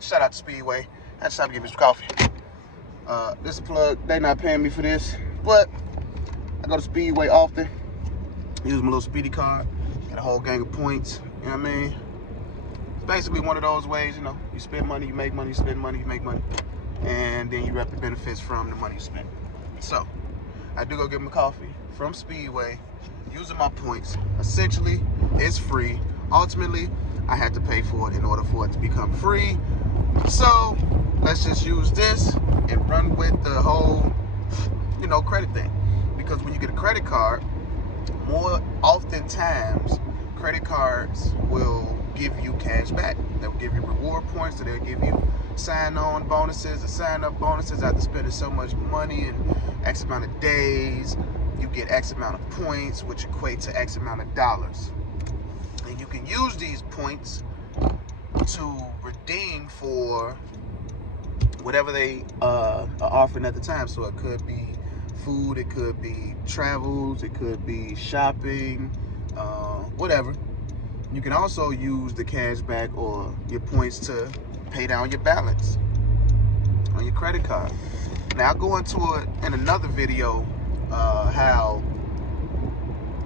Shout out to Speedway. I just have to give me some coffee. This is a plug. They not paying me for this, but I go to Speedway often. Use my little speedy card. Get a whole gang of points. You know what I mean? It's basically one of those ways, you know, you spend money, you make money, you spend money, you make money. And then you reap the benefits from the money you spend. So, I do go get my coffee from Speedway using my points. Essentially, it's free. Ultimately, I had to pay for it in order for it to become free. So, let's just use this and run with the whole, you know, credit thing. Because when you get a credit card, more oftentimes, credit cards will give you cash back. They'll give you reward points, or they'll give you sign-on bonuses or sign-up bonuses after spending so much money in X amount of days. You get X amount of points, which equate to X amount of dollars. And you can use these points to redeem for whatever they are offering at the time. So it could be food, it could be travels, it could be shopping, whatever. You can also use the cash back or your points to pay down your balance on your credit card. Now, I'll go into it in another video, how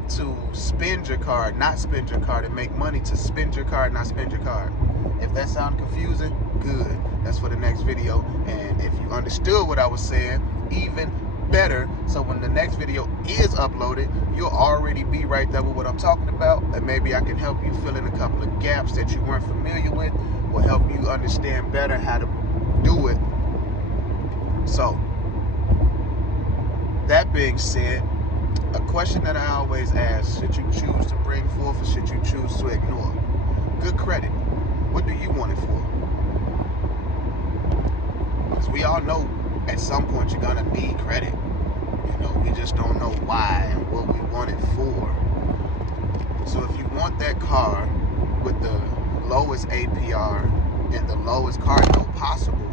to spend your card, not spend your card, and make money to spend your card, not spend your card. If that sounds confusing, good. That's for the next video. And if you understood what I was saying, even better. So when the next video is uploaded, you'll already be right there with what I'm talking about. And maybe I can help you fill in a couple of gaps that you weren't familiar with, or help you understand better how to do it. So, that being said, a question that I always ask: should you choose to bring forth, or should you choose to ignore? Good credit. What do you want it for? Because we all know at some point you're gonna need credit. You know, we just don't know why and what we want it for. So if you want that car with the lowest APR and the lowest car note possible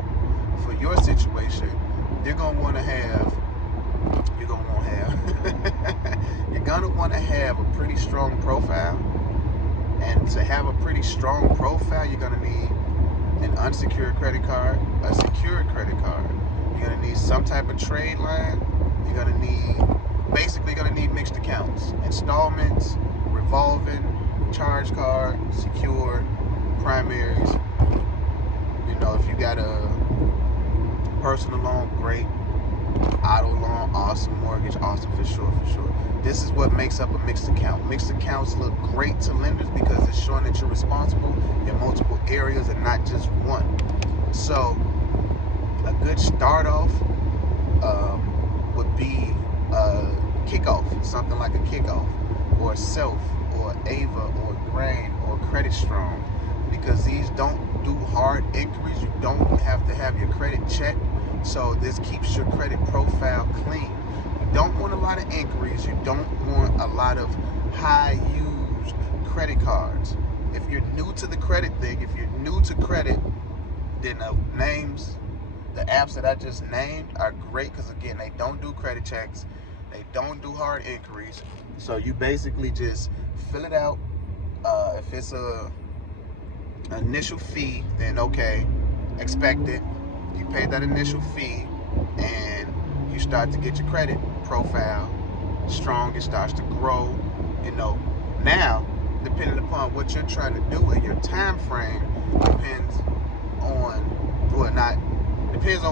for your situation, you're gonna want to have a pretty strong profile. And to have a pretty strong profile, you're gonna need an unsecured credit card, a secured credit card. You're gonna need some type of trade line. You're gonna need mixed accounts, installments, revolving, charge card, secured, primaries. You know, if you got a personal loan, great. Auto loan, awesome. Mortgage, awesome, for sure. This is what makes up a mixed account. Mixed accounts look great to lenders because it's showing that you're responsible in multiple areas and not just one. So a good start off would be a kickoff, something like a kickoff, or Self, or Ava, or Grain, or Credit Strong, because these don't do hard inquiries. You don't have to have your credit checked, so this keeps your credit profile clean. You don't want a lot of inquiries. You don't want a lot of high-used credit cards. If you're new to the credit thing, if you're new to credit, then the apps that I just named are great, because again, they don't do credit checks, they don't do hard inquiries. So you basically just fill it out. If it's a initial fee, then okay, expect it. You pay that initial fee and you start to get your credit profile strong. It starts to grow. You know, now depending upon what you're trying to do and your time frame depends on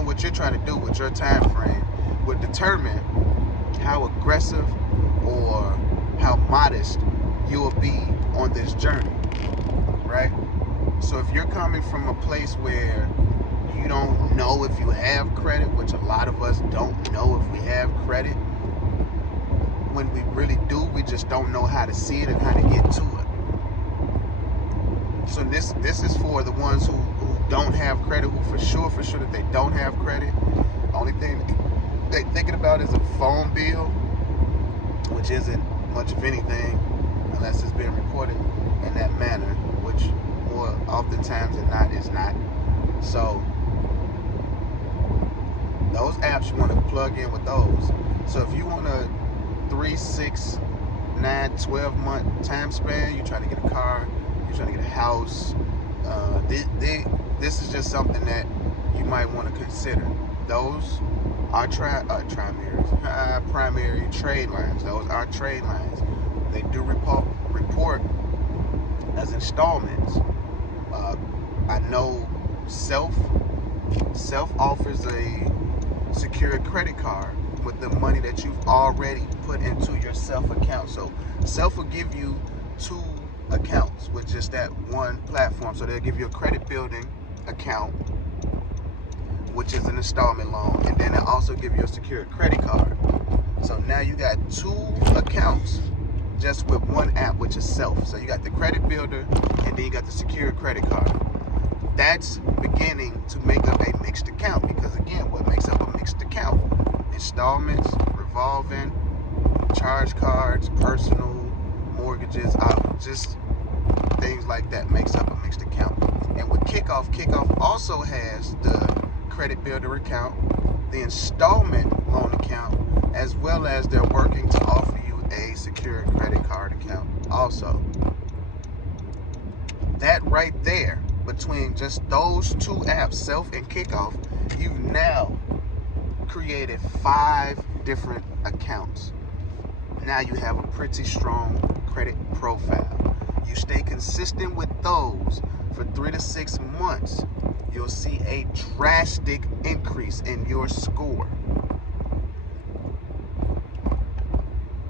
what you're trying to do with your time frame would determine how aggressive or how modest you will be on this journey, right? So if you're coming from a place where you don't know if you have credit, which a lot of us don't know if we have credit, when we really do, we just don't know how to see it and how to get to it. So this is for the ones who don't have credit, who for sure that they don't have credit. Only thing they're thinking about is a phone bill, which isn't much of anything unless it's being reported in that manner, which more oftentimes than not is not. So those apps, you want to plug in with those. So if you want a 3, 6, 9, 12 month time span, you're trying to get a car, you're trying to get a house, this is just something that you might want to consider. Those are primary trade lines. Those are trade lines. They do report as installments. I know Self offers a secured credit card with the money that you've already put into your Self account. So Self will give you 2 accounts with just that one platform. So they'll give you a credit building account, which is an installment loan, and then they'll also give you a secured credit card. So now you got 2 accounts just with one app, which is Self. So you got the credit builder, and then you got the secured credit card. That's beginning to make up a mixed account, because again, what makes up a mixed account? Installments, revolving, charge cards, personal, mortgages, just things like that makes up a mixed account. And with Kickoff also has the credit builder account, the installment loan account, as well as they're working to offer you a secured credit card account also. That right there, between just those 2 apps, Self and Kickoff, you've now created 5 different accounts. Now you have a pretty strong credit profile. You stay consistent with those for 3 to 6 months, you'll see a drastic increase in your score.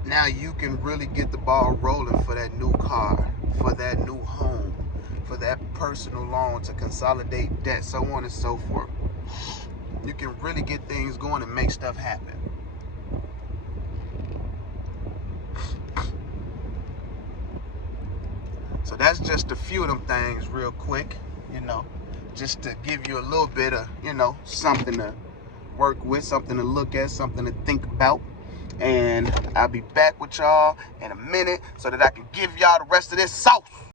Now you can really get the ball rolling for that new car, for that new home, for that personal loan to consolidate debt, so on and so forth. You can really get things going and make stuff happen. So that's just a few of them things real quick, just to give you a little bit of, something to work with, something to look at, something to think about. And I'll be back with y'all in a minute so that I can give y'all the rest of this sauce.